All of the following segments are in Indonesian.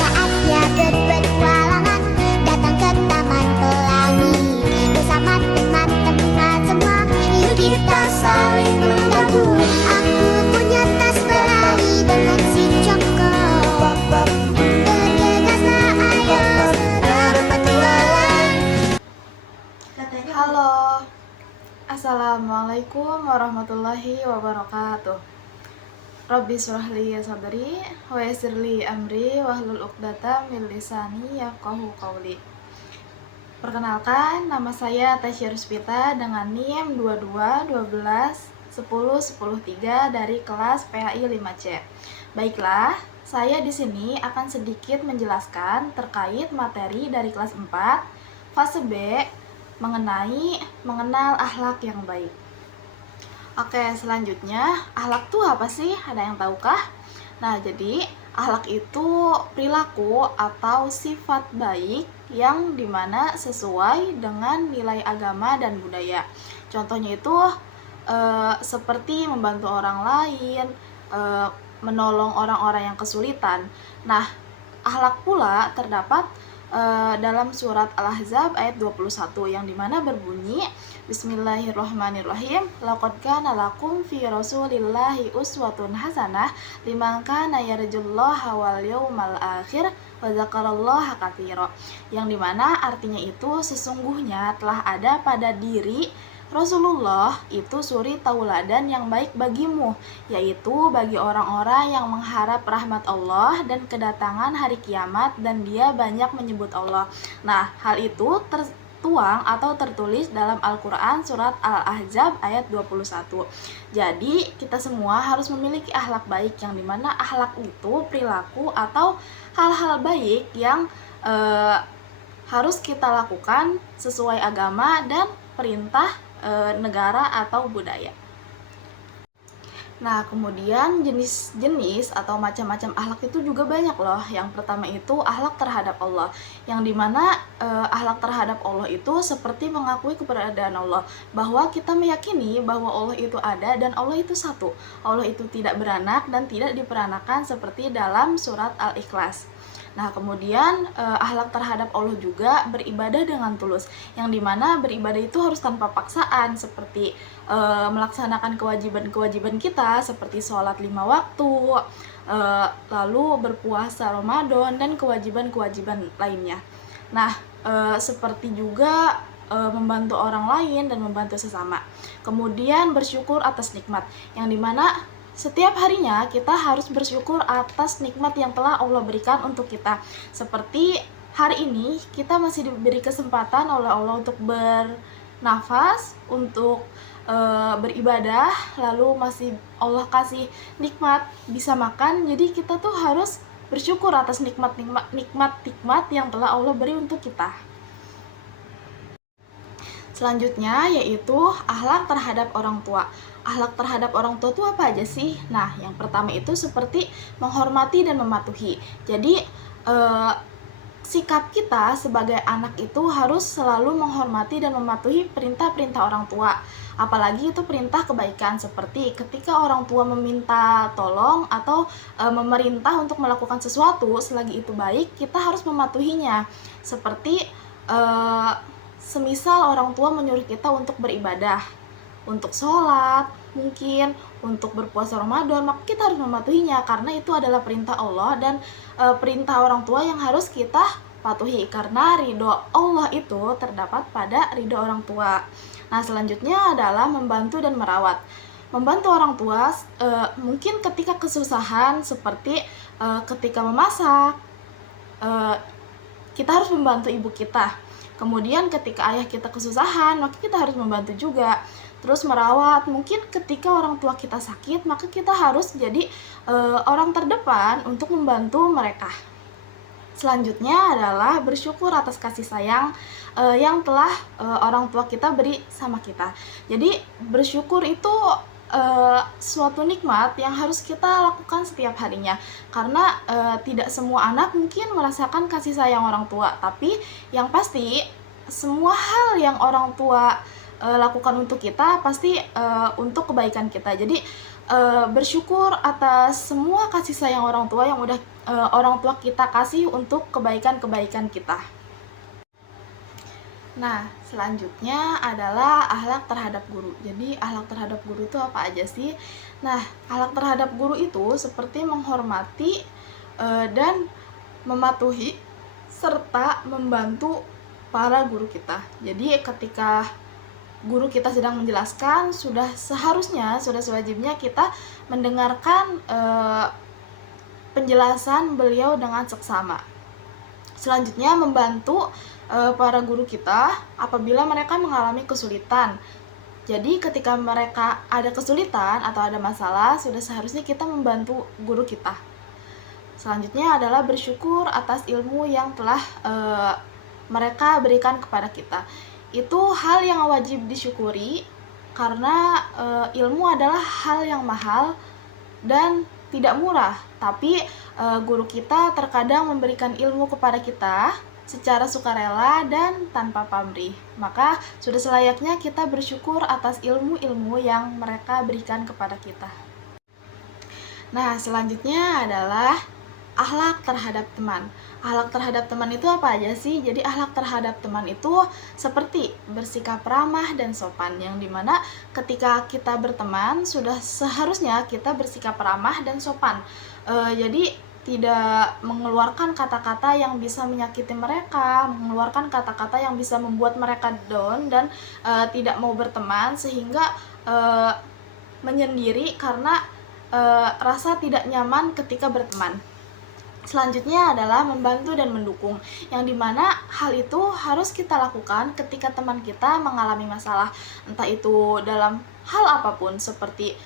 Saatnya berpetualangan, datang ke Taman Pelangi. Bersama teman-teman semua, yuk kita saling membantu. Aku punya tas berlari dengan si Joko. Bergegaslah ayo berpetualang. Halo, Assalamualaikum warahmatullahi wabarakatuh. Rabbi shrahli sadri wa yassirli amri wahlul 'uqdatam min lisani yafqahu qawli. Perkenalkan, nama saya Tasya Ruspita dengan NIM 2212101013 dari kelas PAI 5C. Baiklah, saya di sini akan sedikit menjelaskan terkait materi dari kelas 4 fase B mengenai mengenal akhlak yang baik. Oke, selanjutnya, akhlak itu apa sih? Ada yang tahukah? Nah, jadi akhlak itu perilaku atau sifat baik yang dimana sesuai dengan nilai agama dan budaya. Contohnya itu seperti membantu orang lain, menolong orang-orang yang kesulitan. Nah, akhlak pula terdapat dalam surat Al-Ahzab ayat 21 yang dimana berbunyi Bismillahirrahmanirrahim, laqad kana lakum fi rasulillahi uswatun hasanah liman kana yarjullaha wal yawmal akhir wa dzakarallaha katsira. Yang dimana artinya itu sesungguhnya telah ada pada diri Rasulullah itu suri tauladan yang baik bagimu, yaitu bagi orang-orang yang mengharap rahmat Allah dan kedatangan hari kiamat dan dia banyak menyebut Allah. Nah, hal itu tertuang atau tertulis dalam Al-Quran surat Al-Ahzab ayat 21. Jadi, kita semua harus memiliki akhlak baik, yang dimana akhlak itu perilaku atau hal-hal baik yang harus kita lakukan sesuai agama dan perintah negara atau budaya. Nah, kemudian jenis-jenis atau macam-macam akhlak itu juga banyak loh. Yang pertama itu akhlak terhadap Allah, yang dimana akhlak terhadap Allah itu seperti mengakui keberadaan Allah, bahwa kita meyakini bahwa Allah itu ada dan Allah itu satu. Allah itu tidak beranak dan tidak diperanakan seperti dalam surat Al-Ikhlas. Nah, kemudian akhlak terhadap Allah juga beribadah dengan tulus, yang dimana beribadah itu harus tanpa paksaan, seperti melaksanakan kewajiban-kewajiban kita seperti sholat 5 waktu, lalu berpuasa Ramadan dan kewajiban-kewajiban lainnya. Nah, seperti juga membantu orang lain dan membantu sesama. Kemudian bersyukur atas nikmat, yang dimana setiap harinya kita harus bersyukur atas nikmat yang telah Allah berikan untuk kita. Seperti hari ini kita masih diberi kesempatan oleh Allah untuk bernafas, untuk beribadah, lalu masih Allah kasih nikmat bisa makan. Jadi kita tuh harus bersyukur atas nikmat yang telah Allah beri untuk kita. Selanjutnya yaitu akhlak terhadap orang tua. Akhlak terhadap orang tua itu apa aja sih? Nah, yang pertama itu seperti menghormati dan mematuhi. Jadi sikap kita sebagai anak itu harus selalu menghormati dan mematuhi perintah-perintah orang tua. Apalagi itu perintah kebaikan, seperti ketika orang tua meminta tolong atau memerintah untuk melakukan sesuatu, selagi itu baik, kita harus mematuhinya. Seperti semisal orang tua menyuruh kita untuk beribadah, untuk sholat, mungkin untuk berpuasa Ramadan, maka kita harus mematuhinya karena itu adalah perintah Allah dan perintah orang tua yang harus kita patuhi, karena ridho Allah itu terdapat pada ridho orang tua. Nah, selanjutnya adalah membantu dan merawat. Membantu orang tua mungkin ketika kesusahan, seperti ketika memasak, kita harus membantu ibu kita. Kemudian ketika ayah kita kesusahan, maka kita harus membantu juga. Terus merawat, mungkin ketika orang tua kita sakit, maka kita harus jadi orang terdepan untuk membantu mereka. Selanjutnya adalah bersyukur atas kasih sayang yang telah orang tua kita beri sama kita. Jadi bersyukur itu suatu nikmat yang harus kita lakukan setiap harinya, karena tidak semua anak mungkin merasakan kasih sayang orang tua, tapi yang pasti semua hal yang orang tua lakukan untuk kita pasti untuk kebaikan kita. Jadi bersyukur atas semua kasih sayang orang tua yang udah orang tua kita kasih untuk kebaikan-kebaikan kita. Nah, selanjutnya adalah akhlak terhadap guru. Jadi, akhlak terhadap guru itu apa aja sih? Nah, akhlak terhadap guru itu seperti menghormati dan mematuhi serta membantu para guru kita. Jadi, ketika guru kita sedang menjelaskan, sudah sewajibnya kita mendengarkan penjelasan beliau dengan seksama. Selanjutnya, membantu para guru kita apabila mereka mengalami kesulitan. Jadi ketika mereka ada kesulitan atau ada masalah, sudah seharusnya kita membantu guru kita. Selanjutnya adalah bersyukur atas ilmu yang telah mereka berikan kepada kita. Itu hal yang wajib disyukuri karena ilmu adalah hal yang mahal dan tidak murah. Tapi guru kita terkadang memberikan ilmu kepada kita secara sukarela dan tanpa pamrih. Maka sudah selayaknya kita bersyukur atas ilmu-ilmu yang mereka berikan kepada kita. Nah, selanjutnya adalah akhlak terhadap teman. Akhlak terhadap teman itu apa aja sih? Jadi akhlak terhadap teman itu seperti bersikap ramah dan sopan, yang dimana ketika kita berteman sudah seharusnya kita bersikap ramah dan sopan. Jadi tidak mengeluarkan kata-kata yang bisa menyakiti mereka, mengeluarkan kata-kata yang bisa membuat mereka down dan tidak mau berteman, sehingga menyendiri karena rasa tidak nyaman ketika berteman. Selanjutnya adalah membantu dan mendukung, yang dimana hal itu harus kita lakukan ketika teman kita mengalami masalah, entah itu dalam hal apapun, seperti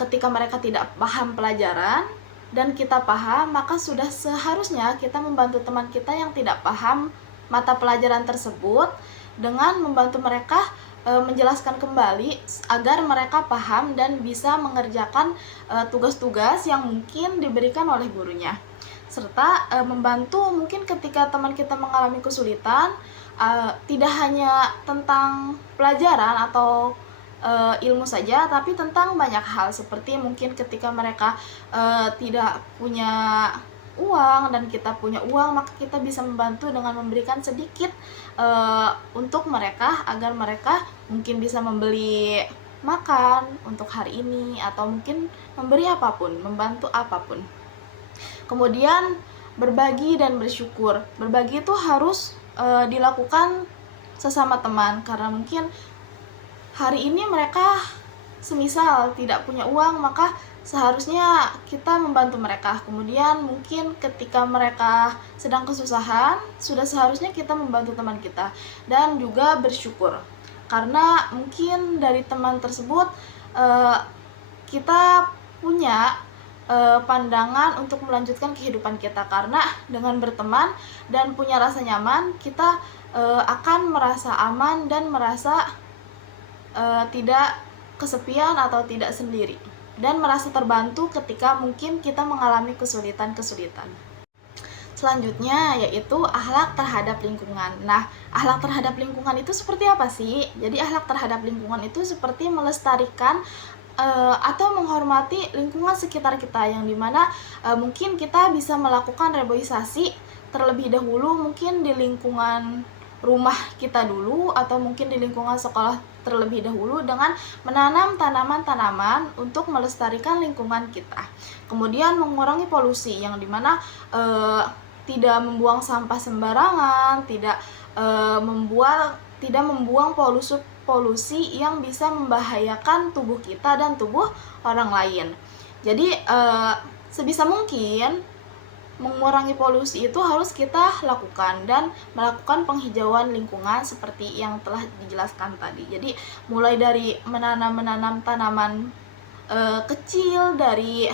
ketika mereka tidak paham pelajaran dan kita paham, maka sudah seharusnya kita membantu teman kita yang tidak paham mata pelajaran tersebut dengan membantu mereka menjelaskan kembali agar mereka paham dan bisa mengerjakan tugas-tugas yang mungkin diberikan oleh gurunya. Serta membantu mungkin ketika teman kita mengalami kesulitan, tidak hanya tentang pelajaran atau ilmu saja, tapi tentang banyak hal, seperti mungkin ketika mereka tidak punya uang dan kita punya uang, maka kita bisa membantu dengan memberikan sedikit untuk mereka agar mereka mungkin bisa membeli makan untuk hari ini, atau mungkin memberi apapun, membantu apapun. Kemudian berbagi dan bersyukur. Berbagi itu harus dilakukan sesama teman, karena mungkin hari ini mereka semisal tidak punya uang, maka seharusnya kita membantu mereka. Kemudian mungkin ketika mereka sedang kesusahan, sudah seharusnya kita membantu teman kita. Dan juga bersyukur, karena mungkin dari teman tersebut kita punya pandangan untuk melanjutkan kehidupan kita, karena dengan berteman dan punya rasa nyaman, kita akan merasa aman dan merasa tidak kesepian atau tidak sendiri, dan merasa terbantu ketika mungkin kita mengalami kesulitan-kesulitan. Selanjutnya yaitu akhlak terhadap lingkungan. Nah, akhlak terhadap lingkungan itu seperti apa sih? Jadi akhlak terhadap lingkungan itu seperti melestarikan atau menghormati lingkungan sekitar kita, yang dimana mungkin kita bisa melakukan reboisasi terlebih dahulu, mungkin di lingkungan rumah kita dulu, atau mungkin di lingkungan sekolah terlebih dahulu, dengan menanam tanaman-tanaman untuk melestarikan lingkungan kita. Kemudian mengurangi polusi, yang dimana tidak membuang sampah sembarangan, tidak membuang polusi yang bisa membahayakan tubuh kita dan tubuh orang lain. Jadi sebisa mungkin mengurangi polusi itu harus kita lakukan, dan melakukan penghijauan lingkungan seperti yang telah dijelaskan tadi. Jadi mulai dari menanam tanaman kecil dari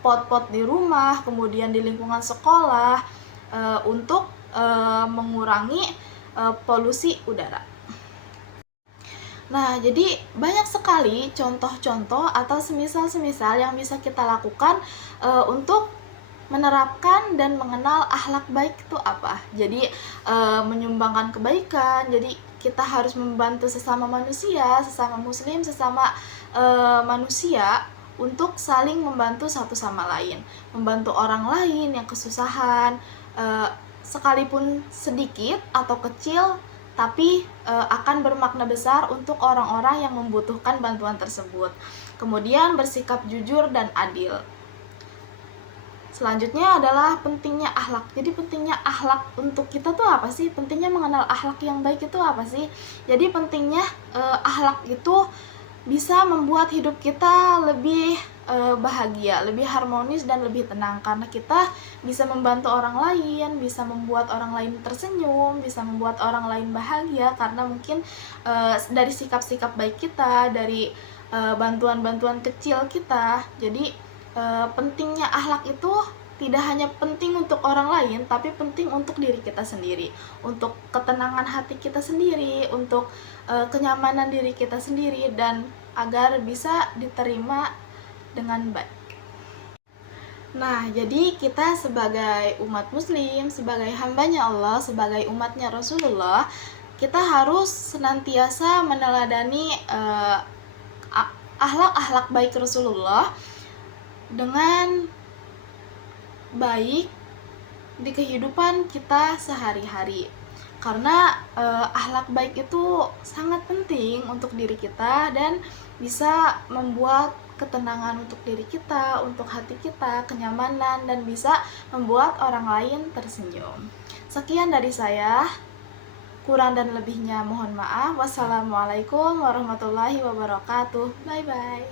pot-pot di rumah, kemudian di lingkungan sekolah, untuk mengurangi polusi udara. Nah, jadi banyak sekali contoh-contoh atau semisal-semisal yang bisa kita lakukan untuk menerapkan dan mengenal akhlak baik itu apa. Jadi menyumbangkan kebaikan. Jadi kita harus membantu sesama manusia, sesama muslim, sesama manusia untuk saling membantu satu sama lain, membantu orang lain yang kesusahan, sekalipun sedikit atau kecil, tapi akan bermakna besar untuk orang-orang yang membutuhkan bantuan tersebut. Kemudian bersikap jujur dan adil. Selanjutnya adalah pentingnya akhlak. Jadi pentingnya akhlak untuk kita tuh apa sih? Pentingnya mengenal akhlak yang baik itu apa sih? Jadi pentingnya akhlak itu bisa membuat hidup kita lebih bahagia, lebih harmonis dan lebih tenang, karena kita bisa membantu orang lain, bisa membuat orang lain tersenyum, bisa membuat orang lain bahagia karena mungkin dari sikap-sikap baik kita, dari bantuan-bantuan kecil kita. Jadi pentingnya akhlak itu tidak hanya penting untuk orang lain, tapi penting untuk diri kita sendiri, untuk ketenangan hati kita sendiri, untuk kenyamanan diri kita sendiri, dan agar bisa diterima dengan baik. Nah, jadi kita sebagai umat muslim, sebagai hambanya Allah, sebagai umatnya Rasulullah, kita harus senantiasa meneladani akhlak-akhlak baik Rasulullah dengan baik di kehidupan kita sehari-hari, karena akhlak baik itu sangat penting untuk diri kita dan bisa membuat ketenangan untuk diri kita, untuk hati kita, kenyamanan, dan bisa membuat orang lain tersenyum. Sekian dari saya, kurang dan lebihnya mohon maaf. Wassalamualaikum warahmatullahi wabarakatuh. Bye bye.